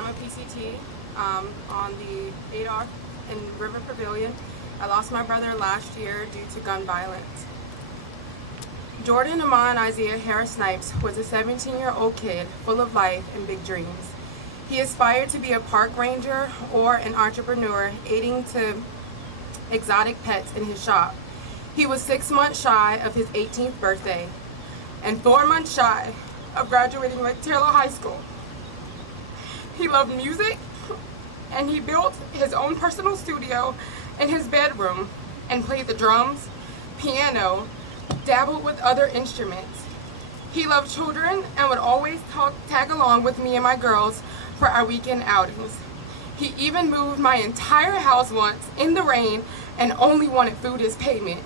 I'm a PCT on the 8R in River Pavilion. I lost my brother last year due to gun violence. Jordan Amon Isaiah Harris Snipes was a 17-year-old kid full of life and big dreams. He aspired to be a park ranger or an entrepreneur, aiding to exotic pets in his shop. He was 6 months shy of his 18th birthday and 4 months shy of graduating Lake Taylor High School. He loved music, and he built his own personal studio in his bedroom and played the drums, piano, dabbled with other instruments. He loved children and would always tag along with me and my girls for our weekend outings. He even moved my entire house once in the rain and only wanted food as payment.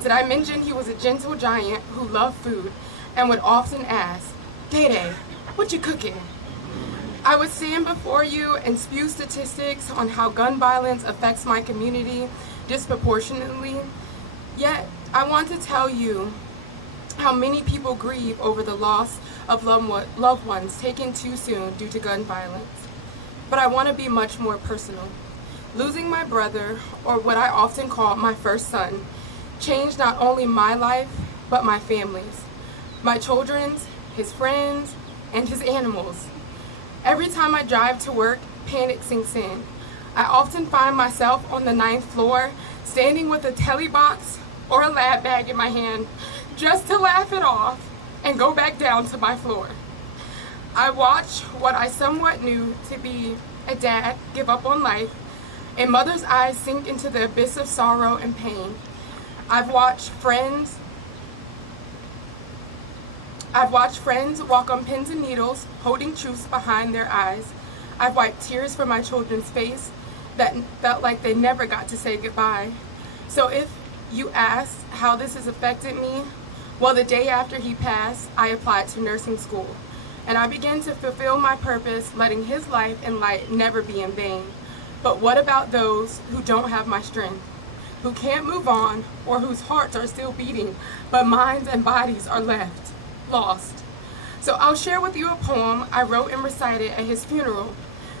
Did I mention he was a gentle giant who loved food and would often ask, "Day-Day, what you cooking?" I would stand before you and spew statistics on how gun violence affects my community disproportionately. Yet, I want to tell you how many people grieve over the loss of loved ones taken too soon due to gun violence. But I want to be much more personal. Losing my brother, or what I often call my first son, changed not only my life, but my family's, my children's, his friends, and his animals. Every time I drive to work, panic sinks in. I often find myself on the 9th floor, standing with a telly box or a lab bag in my hand, just to laugh it off and go back down to my floor. I watch what I somewhat knew to be a dad give up on life, a mother's eyes sink into the abyss of sorrow and pain. I've watched friends walk on pins and needles, holding truths behind their eyes. I've wiped tears from my children's face that felt like they never got to say goodbye. So if you ask how this has affected me, well, the day after he passed, I applied to nursing school, and I began to fulfill my purpose, letting his life and light never be in vain. But what about those who don't have my strength, who can't move on, or whose hearts are still beating, but minds and bodies are lost? So I'll share with you a poem I wrote and recited at his funeral,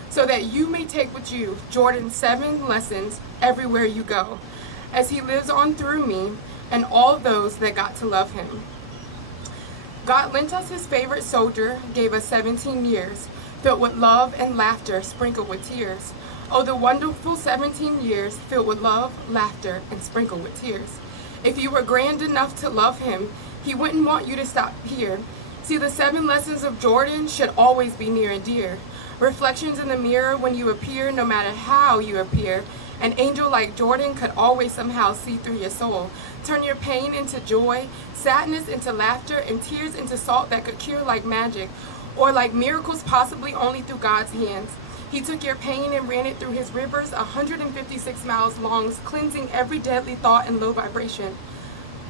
so that you may take with you Jordan's 7 lessons everywhere you go, as he lives on through me and all those that got to love him. God lent us his favorite soldier, gave us 17 years, filled with love and laughter, sprinkled with tears. Oh, the wonderful 17 years, filled with love, laughter, and sprinkled with tears. If you were grand enough to love him, he wouldn't want you to stop here. See, the 7 lessons of Jordan should always be near and dear. Reflections in the mirror when you appear, no matter how you appear. An angel like Jordan could always somehow see through your soul. Turn your pain into joy, sadness into laughter, and tears into salt that could cure like magic, or like miracles possibly only through God's hands. He took your pain and ran it through his rivers, 156 miles long, cleansing every deadly thought and low vibration.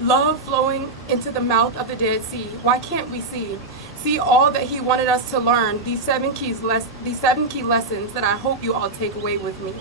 Love flowing into the mouth of the Dead Sea. Why can't we see all that he wanted us to learn? These 7 key lessons that I hope you all take away with me.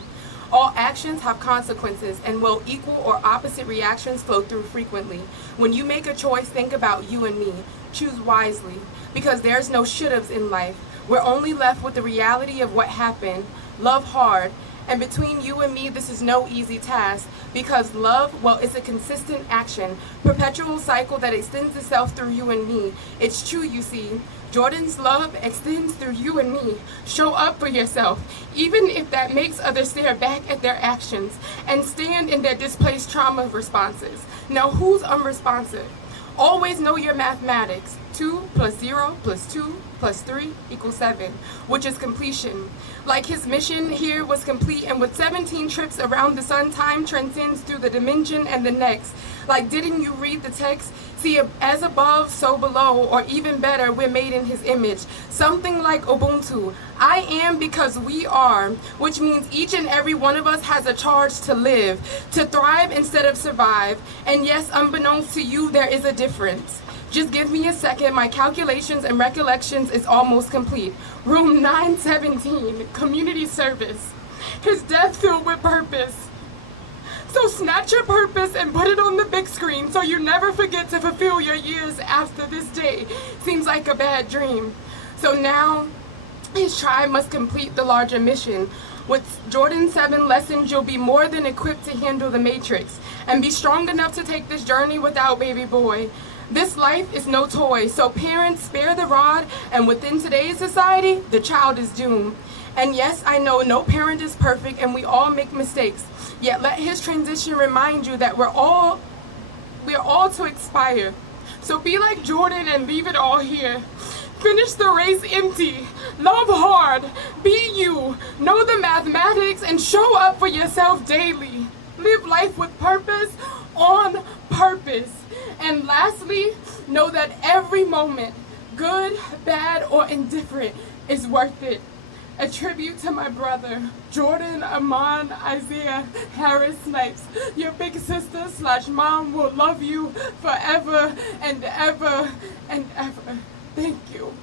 All actions have consequences, and will equal or opposite reactions flow through frequently. When you make a choice, think about you and me. Choose wisely, because there's no should-haves in life. We're only left with the reality of what happened. Love hard. And between you and me, this is no easy task, because love, well, it's a consistent action, perpetual cycle that extends itself through you and me. It's true, you see. Jordan's love extends through you and me. Show up for yourself, even if that makes others stare back at their actions and stand in their displaced trauma responses. Now, who's unresponsive? Always know your mathematics. 2 + 0 + 2 + 3 = 7, which is completion. Like his mission here was complete, and with 17 trips around the sun, time transcends through the dimension and the next. Like, didn't you read the text? See, as above, so below, or even better, we're made in his image. Something like Ubuntu. I am because we are, which means each and every one of us has a charge to live, to thrive instead of survive. And yes, unbeknownst to you, there is a difference. Just give me a second, my calculations and recollections is almost complete. Room 917, community service. His death filled with purpose. So snatch your purpose and put it on the big screen so you never forget to fulfill your years after this day seems like a bad dream. So now, His tribe must complete the larger mission. With Jordan 7 lessons, you'll be more than equipped to handle the matrix and be strong enough to take this journey without baby boy. This life is no toy, so parents spare the rod, and within today's society, the child is doomed. And yes, I know no parent is perfect and we all make mistakes, yet let his transition remind you that we're all to expire. So be like Jordan and leave it all here. Finish the race empty. Love hard. Be you. Know the mathematics and show up for yourself daily. Live life with purpose, on purpose. And lastly, know that every moment, good, bad, or indifferent, is worth it. A tribute to my brother, Jordan Amon Isaiah Harris Snipes. Your big sister / mom will love you forever and ever and ever. Thank you.